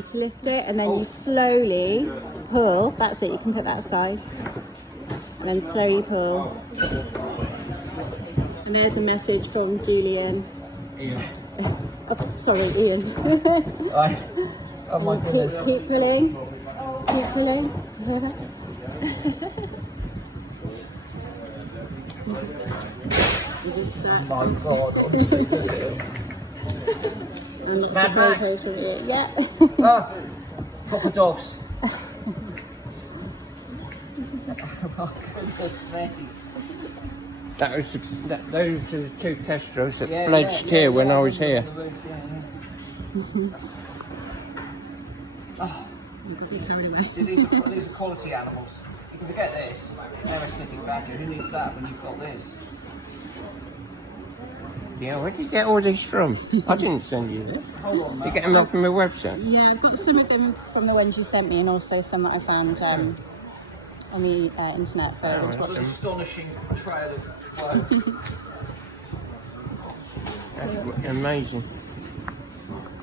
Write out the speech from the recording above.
To lift it, and then you slowly pull. That's it, you can put that aside. And then slowly pull. And there's a message from Julian. Ian. Oh, sorry, Ian. Oh my goodness. Keep pulling. Keep pulling. Is it stuck? Oh my god, honestly. And lots Mad of Max. photos from Ian. Yeah. Ah, proper dogs. Oh goodness me. Those are the two kestrels that fledged here when I was here. Oh, you got your carried away. See, these are quality animals. You can forget this. They're a sitting badger. Who needs that when you've got this? Yeah, where did you get all these from? I didn't send you this. Hold on, You get them up from the website? Yeah, I've got some of them from the ones you sent me, and also some that I found on the internet for Winterwatch. An astonishing trail of work. Yeah. That's amazing.